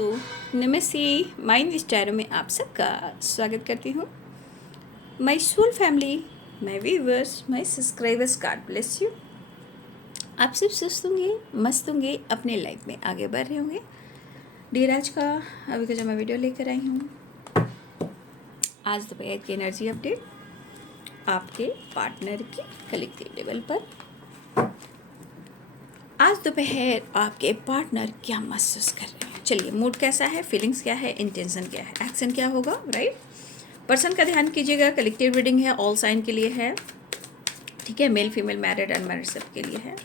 दोस्तों, नमस्ते। माइंड स्टारो में आप सबका स्वागत करती हूँ। My soul family, my viewers, my subscribers, God bless you. आप सब सुस्त होंगे, मस्त होंगे, अपने लाइफ में आगे बढ़ रहे होंगे। डियर, आज का अभी का जो मैं वीडियो लेकर आई हूँ, आज दोपहर की एनर्जी अपडेट आपके पार्टनर की कलेक्टिव लेवल पर। आज दोपहर आपके पार्टनर क्या महसूस कर रहे हैं? चलिए, मूड कैसा है, फीलिंग्स क्या है, इंटेंशन क्या है, एक्शन क्या होगा, राइट? पर्सन का ध्यान कीजिएगा। कलेक्टिव रीडिंग है, ऑल साइन के लिए है, ठीक है? मेल फीमेल, मैरिड अनमैरिड सब के लिए है।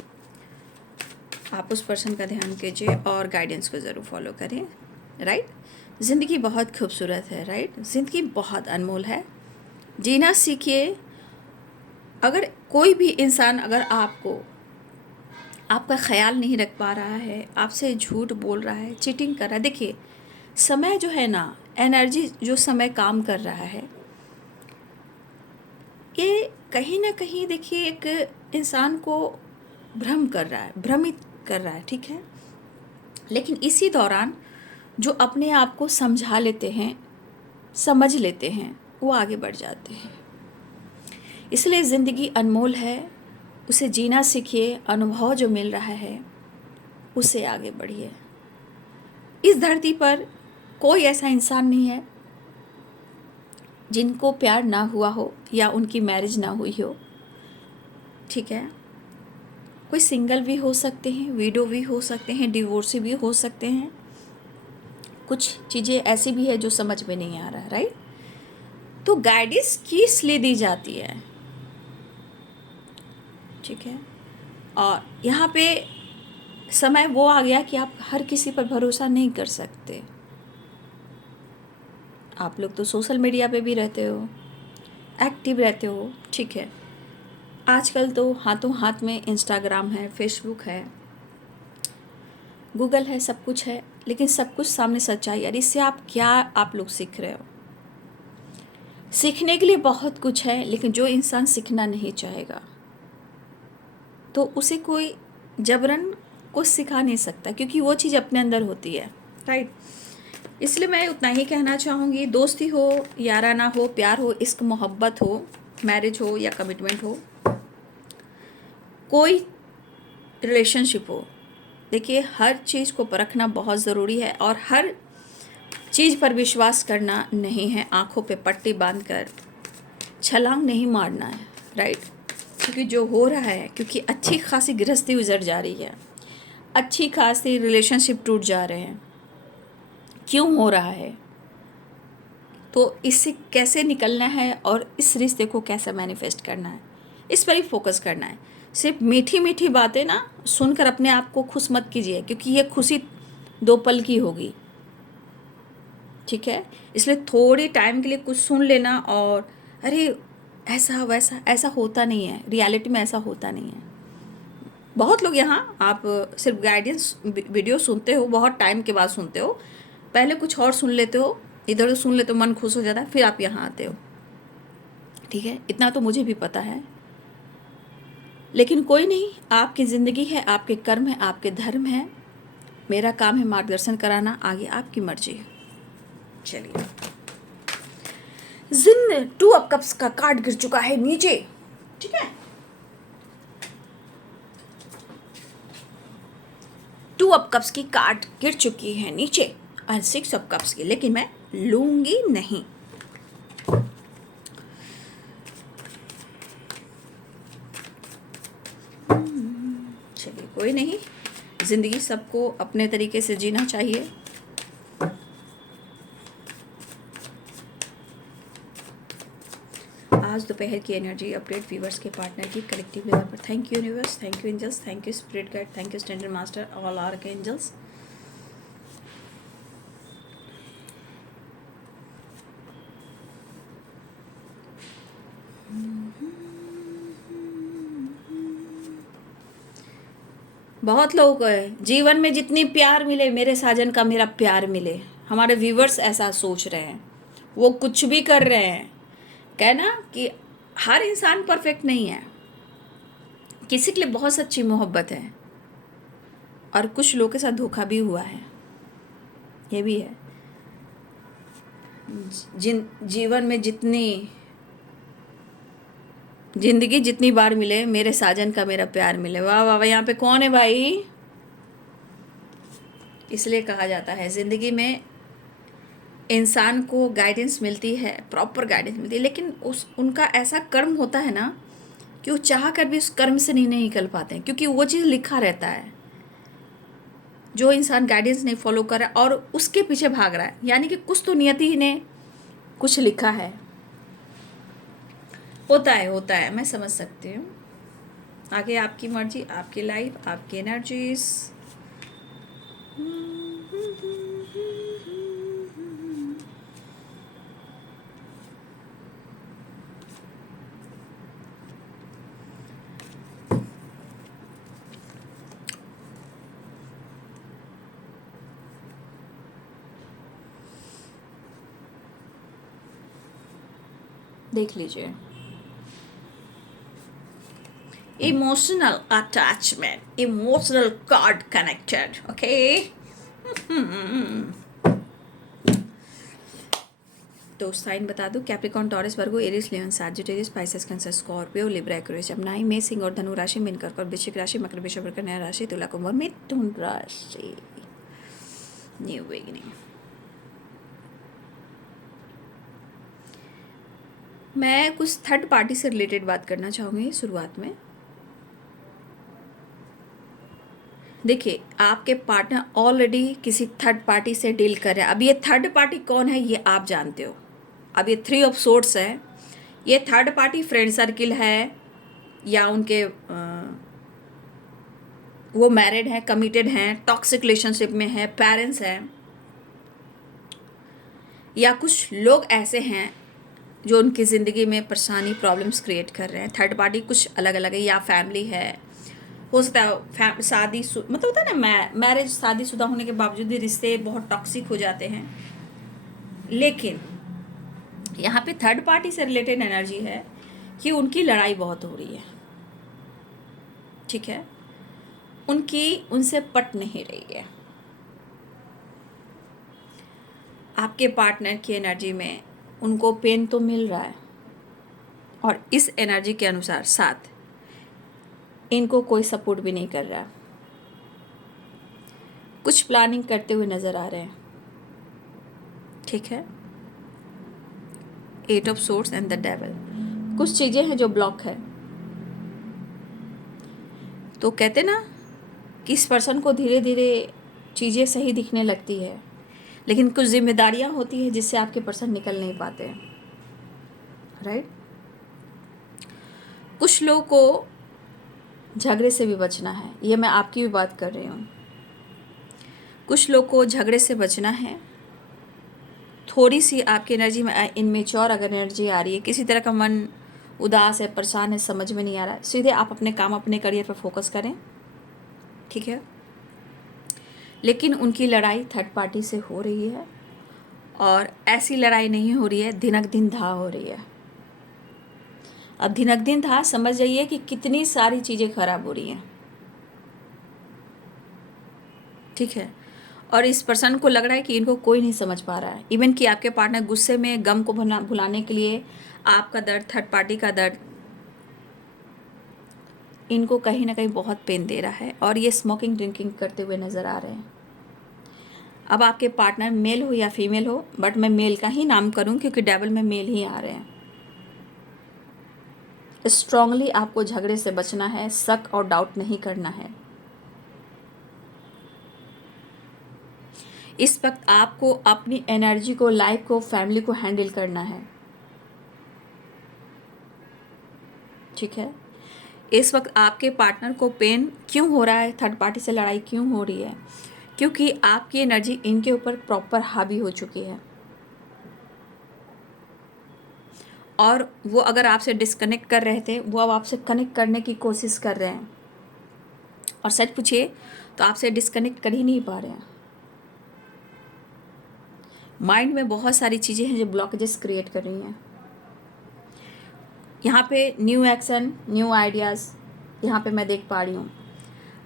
आप उस पर्सन का ध्यान कीजिए और गाइडेंस को ज़रूर फॉलो करें, राइट? ज़िंदगी बहुत खूबसूरत है, राइट? ज़िंदगी बहुत अनमोल है, जीना सीखिए। अगर कोई भी इंसान अगर आपका ख्याल नहीं रख पा रहा है, आपसे झूठ बोल रहा है, चीटिंग कर रहा है, देखिए समय जो है ना, एनर्जी जो समय काम कर रहा है, ये कहीं ना कहीं देखिए एक इंसान को भ्रम कर रहा है, भ्रमित कर रहा है, ठीक है? लेकिन इसी दौरान जो अपने आप को समझा लेते हैं, समझ लेते हैं, वो आगे बढ़ जाते हैं। इसलिए ज़िंदगी अनमोल है, उसे जीना सीखिए। अनुभव जो मिल रहा है उससे आगे बढ़िए। इस धरती पर कोई ऐसा इंसान नहीं है जिनको प्यार ना हुआ हो या उनकी मैरिज ना हुई हो, ठीक है? कोई सिंगल भी हो सकते हैं, विडो भी हो सकते हैं, डिवोर्सी भी हो सकते हैं। कुछ चीज़ें ऐसी भी है जो समझ में नहीं आ रहा, राइट? तो गाइडेंस किस लिए दी जाती है, ठीक है? और यहाँ पे समय वो आ गया कि आप हर किसी पर भरोसा नहीं कर सकते। आप लोग तो सोशल मीडिया पे भी रहते हो, एक्टिव रहते हो, ठीक है? आजकल तो हाथों हाथ में इंस्टाग्राम है, फेसबुक है, गूगल है, सब कुछ है, लेकिन सब कुछ सामने सच्चाई है। इससे आप लोग सीख रहे हो? सीखने के लिए बहुत कुछ है, लेकिन जो इंसान सीखना नहीं चाहेगा तो उसे कोई जबरन कुछ सिखा नहीं सकता, क्योंकि वो चीज़ अपने अंदर होती है, राइट? इसलिए मैं उतना ही कहना चाहूँगी, दोस्ती हो, याराना हो, प्यार हो, इश्क मोहब्बत हो, मैरिज हो या कमिटमेंट हो, कोई रिलेशनशिप हो, देखिए हर चीज़ को परखना बहुत ज़रूरी है और हर चीज़ पर विश्वास करना नहीं है। आँखों पे पट्टी बांधकर छलांग नहीं मारना है, राइट? क्योंकि जो हो रहा है, क्योंकि अच्छी खासी गृहस्थी उजड़ जा रही है, अच्छी खासी रिलेशनशिप टूट जा रहे हैं। क्यों हो रहा है? तो इससे कैसे निकलना है और इस रिश्ते को कैसे मैनिफेस्ट करना है, इस पर ही फोकस करना है। सिर्फ मीठी मीठी बातें ना सुनकर अपने आप को खुश मत कीजिए, क्योंकि ये खुशी 2 पल की होगी, ठीक है? इसलिए थोड़ी टाइम के लिए कुछ सुन लेना और अरे ऐसा वैसा, ऐसा होता नहीं है। रियलिटी में ऐसा होता नहीं है। बहुत लोग यहाँ आप सिर्फ गाइडेंस वीडियो सुनते हो, बहुत टाइम के बाद सुनते हो, पहले कुछ और सुन लेते हो, इधर सुन लेते हो, मन खुश हो जाता है, फिर आप यहाँ आते हो, ठीक है? इतना तो मुझे भी पता है, लेकिन कोई नहीं, आपकी ज़िंदगी है, आपके कर्म है, आपके धर्म है। मेरा काम है मार्गदर्शन कराना, आगे आपकी मर्जी है। चलिए, जिन 2 ऑफ कप्स का कार्ड गिर चुका है नीचे, ठीक है? 2 ऑफ कप्स की कार्ड गिर चुकी है नीचे और 6 ऑफ कप्स की, लेकिन मैं लूंगी नहीं। चलिए, कोई नहीं, ज़िंदगी सबको अपने तरीके से जीना चाहिए। आज दोपहर की एनर्जी अपडेट व्यूवर्स के पार्टनर की कलेक्टिव लेवल पर। Thank you universe, thank you angels, thank you spirit guide, thank you standard master, all archangels. बहुत लोग जीवन में जितनी प्यार मिले, मेरे साजन का मेरा प्यार मिले, हमारे व्यूवर्स ऐसा सोच रहे हैं। वो कुछ भी कर रहे हैं, कहना कि हर इंसान परफेक्ट नहीं है, किसी के लिए बहुत सच्ची मोहब्बत है और कुछ लोगों के साथ धोखा भी हुआ है। ये भी है। जीवन में जिंदगी जितनी बार मिले, मेरे साजन का मेरा प्यार मिले। वाह वाह वाह, यहाँ पे कौन है भाई? इसलिए कहा जाता है जिंदगी में इंसान को गाइडेंस मिलती है, प्रॉपर गाइडेंस मिलती है, लेकिन उनका ऐसा कर्म होता है ना कि वो चाह कर भी उस कर्म से नहीं निकल पाते हैं, क्योंकि वो चीज़ लिखा रहता है। जो इंसान गाइडेंस नहीं फॉलो कर रहा और उसके पीछे भाग रहा है, यानी कि कुछ तो नियति ही ने कुछ लिखा है। होता है, मैं समझ सकती हूँ। आगे आपकी मर्जी, आपकी लाइफ, आपकी एनर्जीज। देख लीजिए, emotional attachment, emotional card connected. Okay, तो साइन बता दूं, Capricorn, Taurus, Virgo, Aries, Leo, Sagittarius, Pisces, Cancer, Scorpio, Libra, Aquarius, Gemini, मेष, सिंह और धनु राशि, मीन, कर्क और वृश्चिक राशि, मकर, वृषभ, कन्या राशि, तुला, कुंभ, मिथुन राशि। New beginning. मैं कुछ थर्ड पार्टी से रिलेटेड बात करना चाहूँगी शुरुआत में। देखिए, आपके पार्टनर ऑलरेडी किसी थर्ड पार्टी से डील कर रहे हैं। अब ये थर्ड पार्टी कौन है ये आप जानते हो। अब ये 3 ऑफ सोर्ड्स है। ये थर्ड पार्टी फ्रेंड सर्किल है, या उनके वो मैरिड हैं, कमिटेड हैं, टॉक्सिक रिलेशनशिप में है, पेरेंट्स हैं, या कुछ लोग ऐसे हैं जो उनकी ज़िंदगी में परेशानी, प्रॉब्लम्स क्रिएट कर रहे हैं। थर्ड पार्टी कुछ अलग अलग है, या फैमिली है, हो सकता है शादी, मतलब होता है ना, मैरिज, शादीशुदा होने के बावजूद भी रिश्ते बहुत टॉक्सिक हो जाते हैं। लेकिन यहाँ पे थर्ड पार्टी से रिलेटेड एनर्जी है कि उनकी लड़ाई बहुत हो रही है। ठीक है, उनसे पट नहीं रही है। आपके पार्टनर की एनर्जी में उनको पेन तो मिल रहा है, और इस एनर्जी के अनुसार साथ इनको कोई सपोर्ट भी नहीं कर रहा। कुछ प्लानिंग करते हुए नजर आ रहे हैं। ठीक है, 8 of swords and the devil. कुछ चीजें हैं जो ब्लॉक है। तो कहते ना कि इस पर्सन को धीरे धीरे चीजें सही दिखने लगती है, लेकिन कुछ जिम्मेदारियां होती है जिससे आपके पर्सन निकल नहीं पाते हैं। राइट। कुछ लोगों को झगड़े से भी बचना है, ये मैं आपकी भी बात कर रही हूँ। कुछ लोग को झगड़े से बचना है। थोड़ी सी आपकी एनर्जी में इनमेच्योर अगर एनर्जी आ रही है, किसी तरह का मन उदास है, परेशान है, समझ में नहीं आ रहा है, सीधे आप अपने काम, अपने करियर पर फोकस करें। ठीक है, लेकिन उनकी लड़ाई थर्ड पार्टी से हो रही है, और ऐसी लड़ाई नहीं हो रही है, दिनक दिन धा हो रही है। अब दिनक दिन धा समझ जाइए कि कितनी सारी चीज़ें खराब हो रही हैं। ठीक है, और इस पर्सन को लग रहा है कि इनको कोई नहीं समझ पा रहा है। इवन कि आपके पार्टनर गुस्से में गम को भुलाने के लिए आपका दर्द, थर्ड पार्टी का दर्द, इनको कहीं ना कहीं बहुत पेन दे रहा है, और ये स्मोकिंग, ड्रिंकिंग करते हुए नज़र आ रहे हैं। अब आपके पार्टनर मेल हो या फीमेल हो, बट मैं मेल का ही नाम करूं क्योंकि डेविल में मेल ही आ रहे हैं। स्ट्रांगली आपको झगड़े से बचना है, शक और डाउट नहीं करना है। इस वक्त आपको अपनी एनर्जी को, लाइफ को, फैमिली को हैंडल करना है। ठीक है, इस वक्त आपके पार्टनर को पेन क्यों हो रहा है, थर्ड पार्टी से लड़ाई क्यों हो रही है, क्योंकि आपकी एनर्जी इनके ऊपर प्रॉपर हावी हो चुकी है, और वो अगर आपसे डिस्कनेक्ट कर रहे थे, वो अब आपसे कनेक्ट करने की कोशिश कर रहे हैं, और सच पूछिए तो आपसे डिस्कनेक्ट कर ही नहीं पा रहे हैं। माइंड में बहुत सारी चीज़ें हैं जो ब्लॉकेजेस क्रिएट कर रही हैं। यहाँ पे न्यू एक्शन, न्यू आइडियाज़ यहाँ पे मैं देख पा रही हूँ।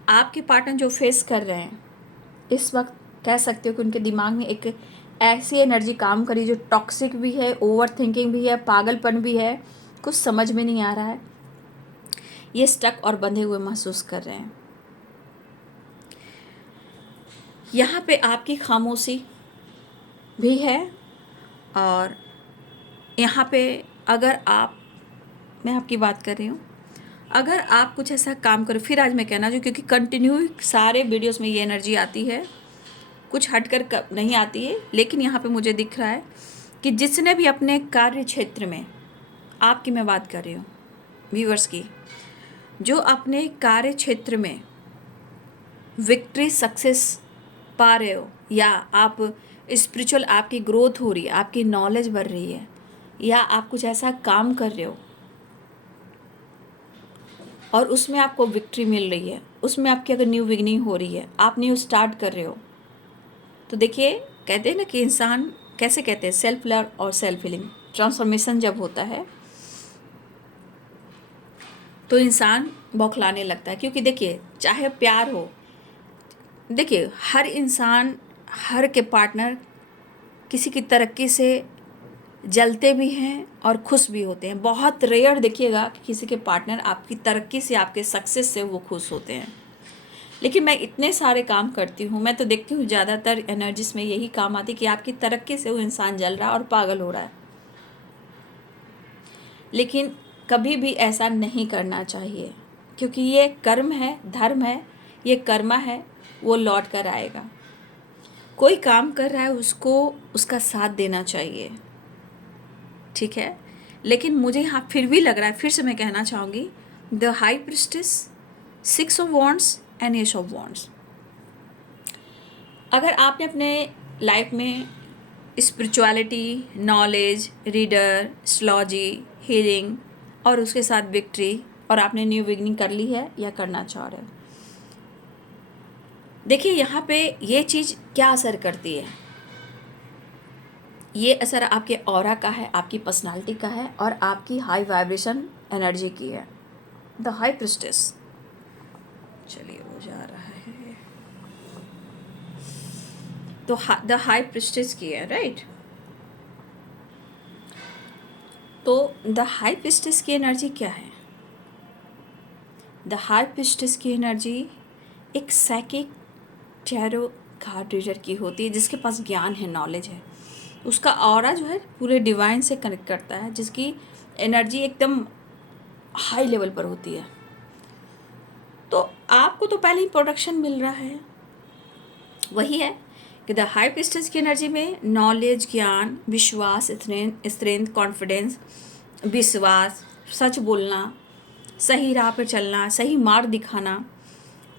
आपके पार्टनर जो फेस कर रहे हैं इस वक्त कह सकते हो कि उनके दिमाग में एक ऐसी एनर्जी काम करी जो टॉक्सिक भी है, ओवर थिंकिंग भी है, पागलपन भी है, कुछ समझ में नहीं आ रहा है, ये स्टक और बंधे हुए महसूस कर रहे हैं। यहाँ पे आपकी खामोशी भी है और यहाँ पे अगर आप, मैं आपकी बात कर रही हूँ, अगर आप कुछ ऐसा काम करो, फिर आज मैं कहना चाहूँ क्योंकि कंटिन्यू सारे वीडियोस में ये एनर्जी आती है, कुछ हटकर नहीं आती है, लेकिन यहाँ पे मुझे दिख रहा है कि जिसने भी अपने कार्य क्षेत्र में, आपकी मैं बात कर रही हूँ व्यूअर्स की, जो अपने कार्य क्षेत्र में विक्ट्री सक्सेस पा रहे हो, या आप स्पिरिचुअल आपकी ग्रोथ हो रही है, आपकी नॉलेज बढ़ रही है, या आप कुछ ऐसा काम कर रहे हो और उसमें आपको विक्ट्री मिल रही है, उसमें आपकी अगर न्यू बिगिनिंग हो रही है, आप न्यू स्टार्ट कर रहे हो, तो देखिए कहते हैं ना कि इंसान, कैसे कहते हैं, सेल्फ लव और सेल्फ हीलिंग ट्रांसफॉर्मेशन जब होता है तो इंसान बौखलाने लगता है। क्योंकि देखिए चाहे प्यार हो, देखिए हर इंसान, हर के पार्टनर किसी की तरक्की से जलते भी हैं और खुश भी होते हैं। बहुत रेयर देखिएगा कि किसी के पार्टनर आपकी तरक्की से, आपके सक्सेस से वो खुश होते हैं। लेकिन मैं इतने सारे काम करती हूँ, मैं तो देखती हूँ ज़्यादातर एनर्जीज में यही काम आती है कि आपकी तरक्की से वो इंसान जल रहा है और पागल हो रहा है। लेकिन कभी भी ऐसा नहीं करना चाहिए, क्योंकि ये कर्म है, धर्म है, ये कर्मा है, वो लौट कर आएगा। कोई काम कर रहा है उसको उसका साथ देना चाहिए, ठीक है। लेकिन मुझे यहाँ फिर भी लग रहा है, फिर से मैं कहना चाहूँगी, the high priestess, 6 of wands and S of wands. अगर आपने अपने लाइफ में spirituality, knowledge, reader, astrology, healing और उसके साथ विक्ट्री, और आपने न्यू बिगिनिंग कर ली है या करना चाह रहे हो, देखिए यहाँ पे ये चीज़ क्या असर करती है। ये असर आपके ऑरा का है, आपकी पर्सनालिटी का है और आपकी हाई वाइब्रेशन एनर्जी की है। द हाई प्रिस्टेस, चलिए वो जा रहा है, तो द हाई प्रिस्टेस की है, राइट। तो द हाई प्रिस्टेस की एनर्जी क्या है? द हाई प्रिस्टेस की एनर्जी एक साइकिक टैरो कार्ड रीडर की होती है, जिसके पास ज्ञान है, नॉलेज है, उसका ऑरा जो है पूरे डिवाइन से कनेक्ट करता है, जिसकी एनर्जी एकदम हाई लेवल पर होती है। तो आपको तो पहले ही प्रोडक्शन मिल रहा है, वही है कि द हाई प्रिस्टेस की एनर्जी में नॉलेज, ज्ञान, विश्वास, स्ट्रेंथ, कॉन्फिडेंस, विश्वास, सच बोलना, सही राह पर चलना, सही मार्ग दिखाना।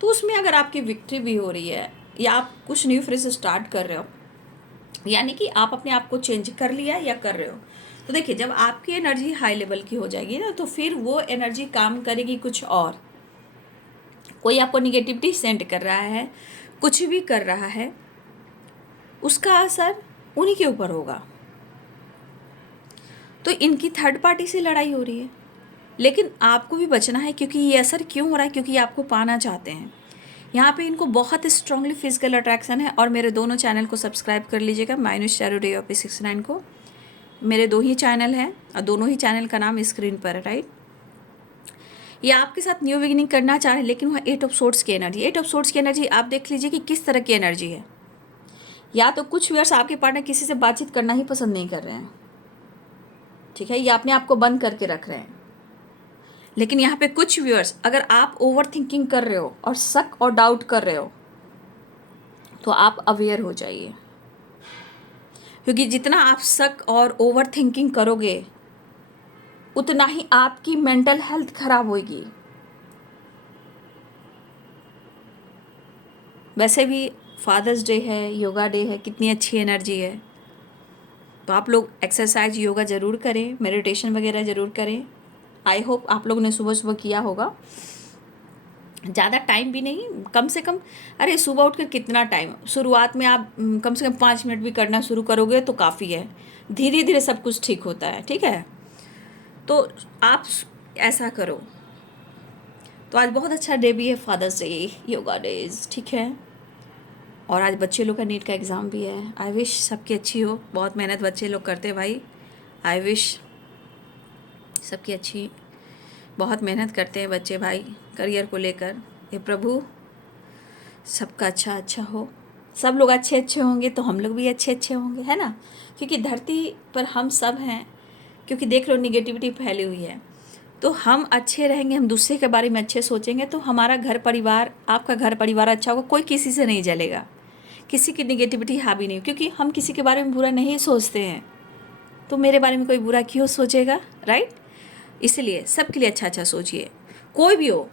तो उसमें अगर आपकी विक्ट्री भी हो रही है या आप कुछ न्यू फ्रेश स्टार्ट कर रहे हो, यानी कि आप अपने आप को चेंज कर लिया या कर रहे हो, तो देखिए जब आपकी एनर्जी हाई लेवल की हो जाएगी ना, तो फिर वो एनर्जी काम करेगी कुछ और। कोई आपको निगेटिविटी सेंड कर रहा है, कुछ भी कर रहा है, उसका असर उन्हीं के ऊपर होगा। तो इनकी थर्ड पार्टी से लड़ाई हो रही है, लेकिन आपको भी बचना है। क्योंकि ये असर क्यों हो रहा है? क्योंकि आपको पाना चाहते हैं। यहाँ पे इनको बहुत स्ट्रांगली फिजिकल अट्रैक्शन है। और मेरे दोनों चैनल को सब्सक्राइब कर लीजिएगा, माइनस टैरो रे ऑफ 69 को। मेरे 2 ही चैनल हैं और दोनों ही चैनल का नाम स्क्रीन पर है, राइट। ये आपके साथ न्यू बिगिनिंग करना चाह रहे हैं, लेकिन वह 8 ऑफ सोर्ड्स की एनर्जी, 8 ऑफ सोर्ड्स की एनर्जी आप देख लीजिए कि किस तरह की एनर्जी है। या तो कुछ व्यूअर्स आपके पार्टनर किसी से बातचीत करना ही पसंद नहीं कर रहे हैं, ठीक है, या अपने आप को बंद करके रख रहे हैं। लेकिन यहाँ पे कुछ व्यूअर्स, अगर आप ओवर थिंकिंग कर रहे हो और शक और डाउट कर रहे हो, तो आप अवेयर हो जाइए। क्योंकि जितना आप शक और ओवर थिंकिंग करोगे, उतना ही आपकी मेंटल हेल्थ खराब होगी। वैसे भी फादर्स डे है, योगा डे है, कितनी अच्छी एनर्जी है। तो आप लोग एक्सरसाइज, योगा ज़रूर करें, मेडिटेशन वगैरह ज़रूर करें। आई होप आप लोगों ने सुबह सुबह किया होगा। ज़्यादा टाइम भी नहीं, कम से कम, अरे सुबह उठकर कितना टाइम, शुरुआत में आप कम से कम 5 मिनट भी करना शुरू करोगे तो काफ़ी है। धीरे धीरे सब कुछ ठीक होता है, ठीक है। तो आप ऐसा करो। तो आज बहुत अच्छा डे भी है, फादर्स डे, योगा डेज, ठीक है। और आज बच्चे लोग का नीट का एग्ज़ाम भी है। आई विश सबकी अच्छी हो, बहुत मेहनत बच्चे लोग करते हैं भाई। आई विश सबकी अच्छी, बहुत मेहनत करते हैं बच्चे भाई करियर को लेकर। हे प्रभु सबका अच्छा अच्छा हो, सब लोग अच्छे अच्छे होंगे तो हम लोग भी अच्छे अच्छे होंगे, है ना। क्योंकि धरती पर हम सब हैं, क्योंकि देख लो निगेटिविटी फैली हुई है। तो हम अच्छे रहेंगे, हम दूसरे के बारे में अच्छे सोचेंगे तो हमारा घर परिवार, आपका घर परिवार अच्छा होगा, कोई किसी से नहीं जलेगा, किसी की निगेटिविटी हावी नहीं, क्योंकि हम किसी के बारे में बुरा नहीं सोचते हैं। तो मेरे बारे में कोई बुरा क्यों सोचेगा, राइट। इसलिए सबके लिए अच्छा अच्छा सोचिए। कोई भी हो,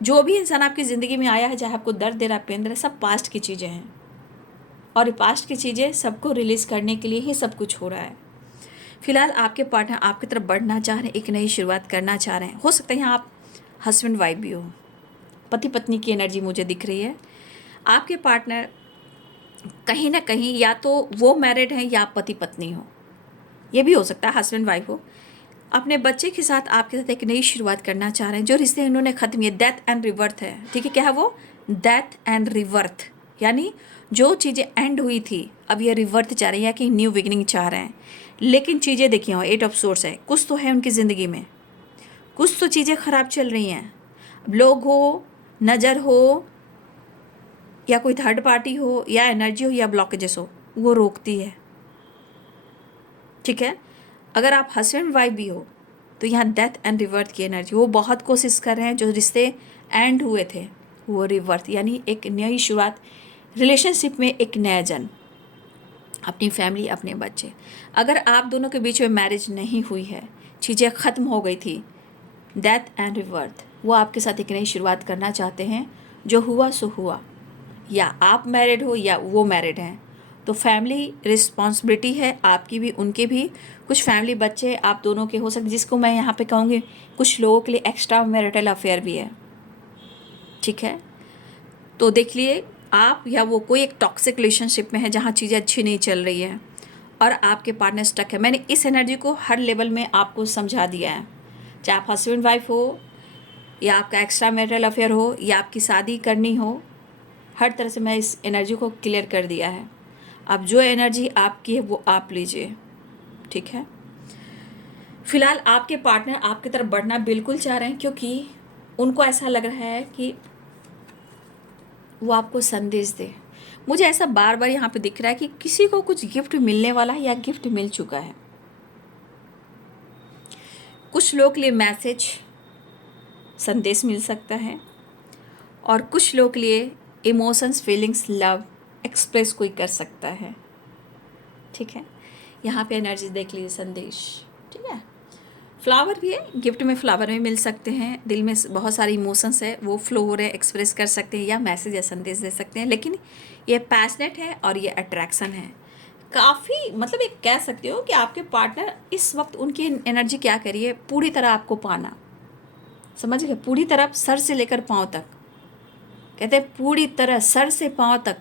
जो भी इंसान आपकी ज़िंदगी में आया है, चाहे आपको दर्द दे रहा है, पेन दे रहा है, सब पास्ट की चीज़ें हैं। और ये पास्ट की चीज़ें सबको रिलीज़ करने के लिए ही सब कुछ हो रहा है। फिलहाल आपके पार्टनर आपकी तरफ बढ़ना चाह रहे हैं, एक नई शुरुआत करना चाह रहे हैं। हो सकता है यहाँ आप हस्बैंड वाइफ भी हो, पति पत्नी की एनर्जी मुझे दिख रही है। आपके पार्टनर कहीं ना कहीं या तो वो मैरिड हैं या आप पति पत्नी हो, ये भी हो सकता है हस्बैंड वाइफ हो। अपने बच्चे के साथ आपके साथ एक नई शुरुआत करना चाह रहे हैं। जो रिश्ते इन्होंने ख़त्म किए, डेथ एंड रिवर्थ है, ठीक है। क्या है वो? डेथ एंड रिवर्थ, यानी जो चीज़ें एंड हुई थी अब ये रिवर्थ चाह रही है कि न्यू बिगिनिंग चाह रहे हैं। लेकिन चीज़ें देखिए, 8 ऑफ सोर्स है, कुछ तो है उनकी ज़िंदगी में, कुछ तो चीज़ें ख़राब चल रही हैं। लोग हो, नज़र हो, या कोई थर्ड पार्टी हो, या एनर्जी हो, या ब्लॉकेजेस हो, वो रोकती है, ठीक है। अगर आप हस्बैंड वाइफ भी हो तो यहाँ डेथ एंड रिवर्थ की एनर्जी, वो बहुत कोशिश कर रहे हैं। जो रिश्ते एंड हुए थे वो रिवर्थ, यानी एक नई शुरुआत, रिलेशनशिप में एक नया जन्म, अपनी फैमिली, अपने बच्चे। अगर आप दोनों के बीच में मैरिज नहीं हुई है, चीज़ें ख़त्म हो गई थी, डेथ एंड रिवर्थ, वो आपके साथ एक नई शुरुआत करना चाहते हैं। जो हुआ सो हुआ, या आप मैरिड हो या वो मैरिड हैं, तो फैमिली रिस्पॉन्सिबिलिटी है आपकी भी, उनके भी। कुछ फैमिली बच्चे आप दोनों के हो सकते, जिसको मैं यहाँ पे कहूँगी कुछ लोगों के लिए एक्स्ट्रा मैरिटल अफेयर भी है, ठीक है। तो देख लिए आप या वो कोई एक टॉक्सिक रिलेशनशिप में है जहाँ चीज़ें अच्छी नहीं चल रही है और आपके पार्टनर स्टक है। मैंने इस एनर्जी को हर लेवल में आपको समझा दिया है, चाहे आप हस्बैंड वाइफ हो, या आपका एक्स्ट्रा मैरिटल अफेयर हो, या आपकी शादी करनी हो, हर तरह से मैं इस एनर्जी को क्लियर कर दिया है। अब जो एनर्जी आपकी है वो आप लीजिए, ठीक है। फिलहाल आपके पार्टनर आपकी तरफ बढ़ना बिल्कुल चाह रहे हैं, क्योंकि उनको ऐसा लग रहा है कि वो आपको संदेश दे। मुझे ऐसा बार बार यहाँ पे दिख रहा है कि किसी को कुछ गिफ्ट मिलने वाला है या गिफ्ट मिल चुका है। कुछ लोग के लिए मैसेज, संदेश मिल सकता है, और कुछ लोग के लिए इमोशंस, फीलिंग्स, लव एक्सप्रेस कोई कर सकता है, ठीक है। यहाँ पे एनर्जी देख लीजिए, संदेश, ठीक है। फ्लावर भी है, गिफ्ट में फ्लावर भी मिल सकते हैं। दिल में बहुत सारे इमोशंस है, वो फ्लो हो रहे हैं, एक्सप्रेस कर सकते हैं, या मैसेज या संदेश दे सकते हैं। लेकिन ये पैशनेट है और ये अट्रैक्शन है काफ़ी, मतलब एक कह सकते हो कि आपके पार्टनर इस वक्त, उनकी एनर्जी क्या करिए, पूरी तरह आपको पाना, समझ गए, पूरी तरह, सर से लेकर पाँव तक, कहते हैं पूरी तरह सर से पाँव तक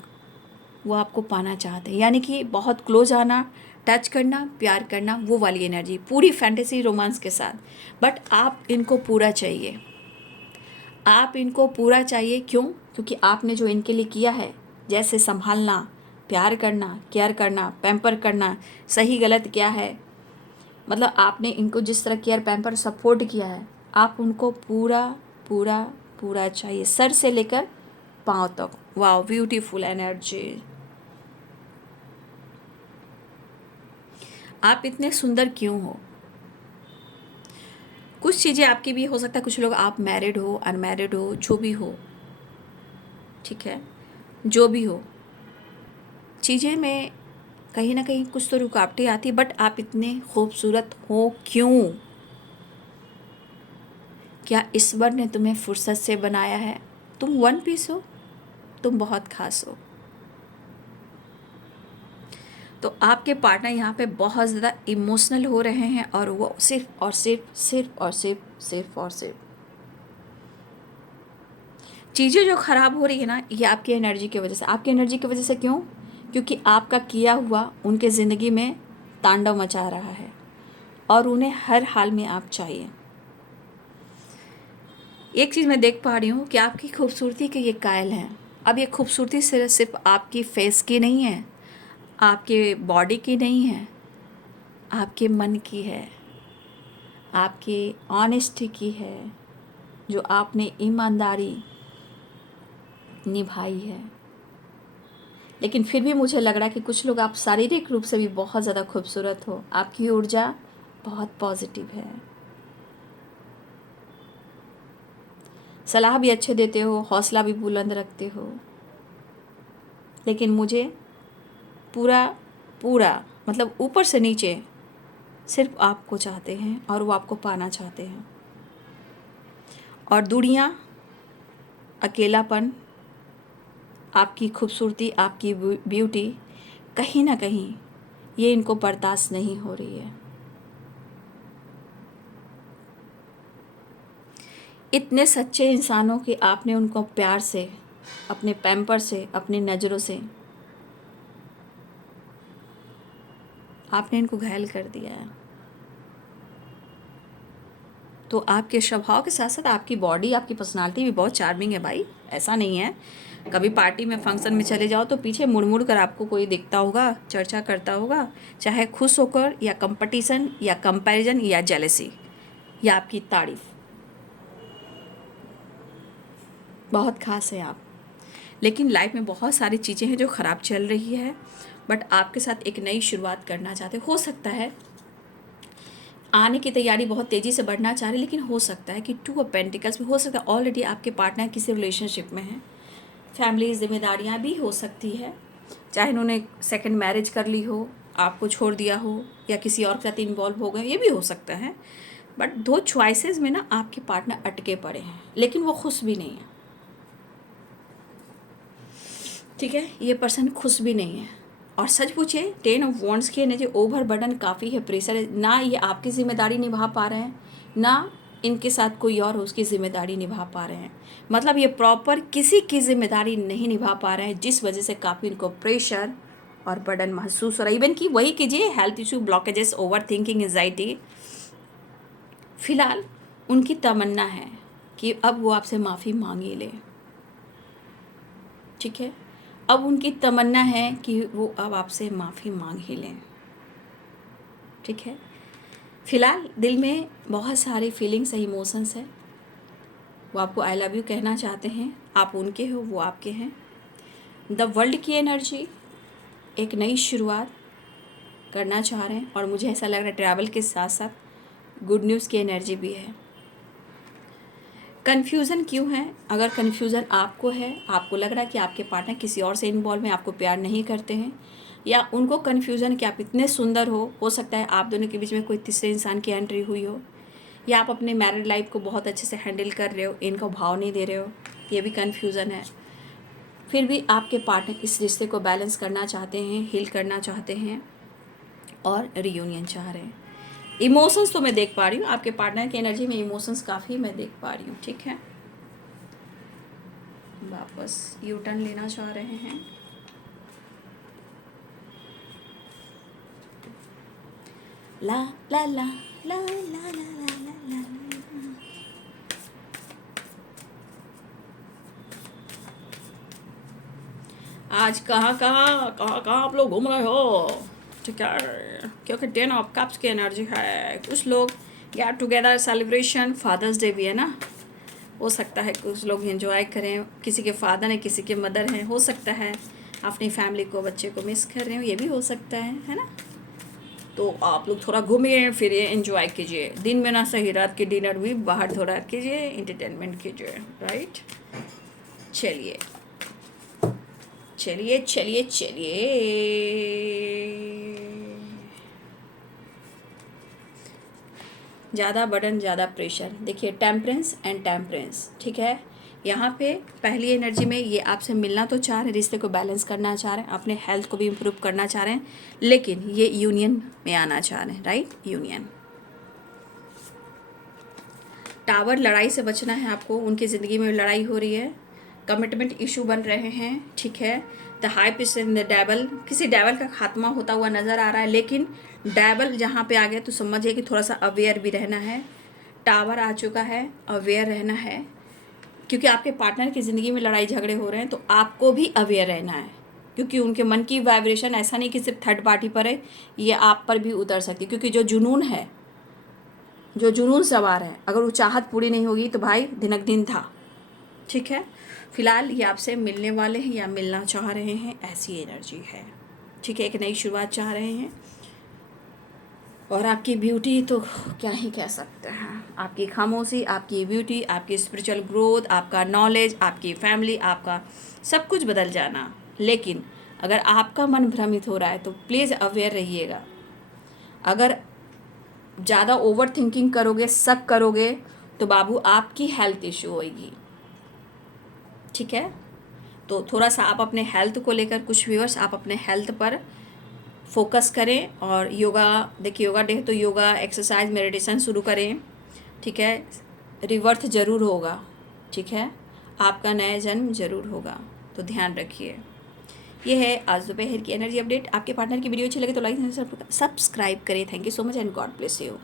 वो आपको पाना चाहते हैं। यानी कि बहुत क्लोज आना, टच करना, प्यार करना, वो वाली एनर्जी, पूरी फैंटेसी रोमांस के साथ। बट आप इनको पूरा चाहिए, आप इनको पूरा चाहिए। क्यों? क्योंकि आपने जो इनके लिए किया है, जैसे संभालना, प्यार करना, केयर करना, पैम्पर करना, सही गलत क्या है, मतलब आपने इनको जिस तरह केयर, पैम्पर, सपोर्ट किया है, आप उनको पूरा पूरा पूरा चाहिए, सर से लेकर पाँव तक। Wow, beautiful energy. आप इतने सुंदर क्यों हो? कुछ चीज़ें आपकी भी हो सकता है, कुछ लोग, आप मैरिड हो, अनमैरिड हो, जो भी हो, ठीक है, जो भी हो, चीज़ें में कहीं ना कहीं कुछ तो रुकावटें आती है। बट आप इतने खूबसूरत हो क्यों? क्या ईश्वर ने तुम्हें फुर्सत से बनाया है? तुम वन पीस हो, तुम बहुत खास हो। तो आपके पार्टनर यहाँ पे बहुत ज़्यादा इमोशनल हो रहे हैं, और वो सिर्फ और सिर्फ, सिर्फ और सिर्फ, सिर्फ और सिर्फ चीज़ें जो ख़राब हो रही है ना, ये आपकी एनर्जी की वजह से। आपकी एनर्जी की वजह से क्यों? क्योंकि आपका किया हुआ उनके ज़िंदगी में तांडव मचा रहा है, और उन्हें हर हाल में आप चाहिए। एक चीज़ मैं देख पा रही हूँ कि आपकी खूबसूरती के ये कायल हैं, अब ये खूबसूरती सिर्फ आपकी फेस की नहीं है, आपके बॉडी की नहीं है, आपके मन की है, आपकी ऑनेस्टी की है, जो आपने ईमानदारी निभाई है। लेकिन फिर भी मुझे लग रहा है कि कुछ लोग, आप शारीरिक रूप से भी बहुत ज़्यादा खूबसूरत हो, आपकी ऊर्जा बहुत पॉजिटिव है, सलाह भी अच्छे देते हो, हौसला भी बुलंद रखते हो। लेकिन मुझे पूरा पूरा मतलब ऊपर से नीचे सिर्फ आपको चाहते हैं और वो आपको पाना चाहते हैं। और दूरियां, अकेलापन, आपकी खूबसूरती, आपकी ब्यूटी कहीं ना कहीं ये इनको बर्दाश्त नहीं हो रही है। इतने सच्चे इंसानों कि आपने उनको प्यार से, अपने पैम्पर से, अपनी नज़रों से आपने इनको घायल कर दिया है। तो आपके स्वभाव के साथ साथ आपकी बॉडी, आपकी पर्सनालिटी भी बहुत चार्मिंग है भाई। ऐसा नहीं है, कभी पार्टी में, फंक्शन में चले जाओ तो पीछे मुड़ मुड़ कर आपको कोई दिखता होगा, चर्चा करता होगा, चाहे खुश होकर या कंपटीशन या कंपैरिजन या जेलसी या आपकी तारीफ। बहुत खास है आप। लेकिन लाइफ में बहुत सारी चीज़ें हैं जो ख़राब चल रही है, बट आपके साथ एक नई शुरुआत करना चाहते हो सकता है आने की तैयारी बहुत तेज़ी से बढ़ना चाह रही, लेकिन हो सकता है कि 2 ऑफ पेंटिकल्स में हो सकता है ऑलरेडी आपके पार्टनर किसी रिलेशनशिप में हैं। फैमिली जिम्मेदारियां भी हो सकती है, चाहे उन्होंने सेकंड मैरिज कर ली हो, आपको छोड़ दिया हो, या किसी और के साथ इन्वॉल्व हो गए, ये भी हो सकता है। बट 2 चॉइसेस में ना आपके पार्टनर अटके पड़े हैं, लेकिन वो खुश भी नहीं है। ठीक है, ये पर्सन खुश भी नहीं है। और सच पूछे 10 ऑफ वॉन्ड्स की एनर्जी ओवर बर्डन काफ़ी है, प्रेशर है, ना ये आपकी जिम्मेदारी निभा पा रहे हैं, ना इनके साथ कोई और उसकी ज़िम्मेदारी निभा पा रहे हैं। मतलब ये प्रॉपर किसी की ज़िम्मेदारी नहीं निभा पा रहे हैं, जिस वजह से काफ़ी इनको प्रेशर और बर्डन महसूस हो रहा है। इवन कि वही कीजिए, health issue, blockages, over thinking, anxiety. फिलहाल उनकी तमन्ना है कि अब वो आपसे माफ़ी मांग ही ले। ठीक है, अब उनकी तमन्ना है कि वो अब आपसे माफ़ी मांग ही लें। ठीक है, फ़िलहाल दिल में बहुत सारी फीलिंग्स है, इमोशंस है। वो आपको आई लव यू कहना चाहते हैं, आप उनके हो, वो आपके हैं। द वर्ल्ड की एनर्जी एक नई शुरुआत करना चाह रहे हैं, और मुझे ऐसा लग रहा है ट्रैवल के साथ साथ गुड न्यूज़ की एनर्जी भी है। कन्फ्यूज़न क्यों है? अगर कन्फ्यूज़न आपको है, आपको लग रहा है कि आपके पार्टनर किसी और से इन्वॉल्व हैं, आपको प्यार नहीं करते हैं, या उनको कन्फ्यूज़न कि आप इतने सुंदर हो सकता है आप दोनों के बीच में कोई तीसरे इंसान की एंट्री हुई हो, या आप अपने मैरिड लाइफ को बहुत अच्छे से हैंडल कर रहे हो, इनको भाव नहीं दे रहे हो, ये भी कन्फ्यूज़न है। फिर भी आपके पार्टनर इस रिश्ते को बैलेंस करना चाहते हैं, हील करना चाहते हैं और रियूनियन चाह रहे हैं। इमोशंस तो मैं देख पा रही हूँ आपके पार्टनर की एनर्जी में, इमोशंस काफ़ी मैं देख पा रही हूँ। ठीक है, वापस यू टर्न लेना चाह रहे हैं। ला ला ला ला ला ला ला ला ला। आज कहाँ कहाँ कहाँ कहाँ आप लोग घूम रहे हो? ठीक है, क्योंकि 10 ऑफ कप्स की एनर्जी है। कुछ लोग get together, celebration, Father's Day भी है ना, हो सकता है कुछ लोग एंजॉय करें, किसी के फादर हैं, किसी के मदर हैं, हो सकता है अपनी फैमिली को, बच्चे को मिस कर रहे हो, ये भी हो सकता है ना। तो आप लोग थोड़ा घूमिए फिरिए, एंजॉय कीजिए। दिन में ना सही, रात के डिनर भी बाहर थोड़ा कीजिए, इंटरटेनमेंट कीजिए। राइट, चलिए चलिए चलिए चलिए। ज़्यादा बर्डन, ज़्यादा प्रेशर। देखिए टेम्परेंस एंड टेम्परेंस। ठीक है, यहाँ पे पहली एनर्जी में ये आपसे मिलना तो चाह रहे हैं, रिश्ते को बैलेंस करना चाह रहे हैं, अपने हेल्थ को भी इम्प्रूव करना चाह रहे हैं, लेकिन ये यूनियन में आना चाह रहे हैं। Right, union. टावर, लड़ाई से बचना है आपको, उनकी ज़िंदगी में लड़ाई हो रही है, कमिटमेंट इशू बन रहे हैं। ठीक है, the high pitch in the devil, किसी डेवल का खात्मा होता हुआ नज़र आ रहा है, लेकिन डेवल जहाँ पे आ गया तो समझिए कि थोड़ा सा अवेयर भी रहना है। टावर आ चुका है, अवेयर रहना है। क्योंकि आपके पार्टनर की ज़िंदगी में लड़ाई झगड़े हो रहे हैं, तो आपको भी अवेयर रहना है, क्योंकि उनके मन की वाइब्रेशन ऐसा नहीं कि सिर्फ थर्ड पार्टी पर है, ये आप पर भी उतर सकती है। क्योंकि जो जुनून है, जो जुनून सवार है, अगर वो चाहत पूरी नहीं होगी तो भाई दिनक दिन था। ठीक है, फिलहाल ये आपसे मिलने वाले हैं या मिलना चाह रहे हैं, ऐसी एनर्जी है। ठीक है, एक नई शुरुआत चाह रहे हैं। और आपकी ब्यूटी तो क्या ही कह सकते हैं, आपकी खामोशी, आपकी ब्यूटी, आपकी स्पिरिचुअल ग्रोथ, आपका नॉलेज, आपकी फैमिली, आपका सब कुछ बदल जाना। लेकिन अगर आपका मन भ्रमित हो रहा है तो प्लीज़ अवेयर रहिएगा। अगर ज़्यादा ओवर थिंकिंग करोगे, शक करोगे, तो बाबू आपकी हेल्थ इशू होगी। ठीक है, तो थोड़ा सा आप अपने हेल्थ को लेकर, कुछ व्यूअर्स आप अपने हेल्थ पर फोकस करें। और योगा, देखिए योगा डे, तो योगा, एक्सरसाइज, मेडिटेशन शुरू करें। ठीक है, रिवर्थ ज़रूर होगा। ठीक है, आपका नया जन्म ज़रूर होगा, तो ध्यान रखिए। ये है आज दोपहर की एनर्जी अपडेट। आपके पार्टनर की वीडियो अच्छी लगे तो लाइक एंड सब्सक्राइब करें। Thank you so much and God bless you.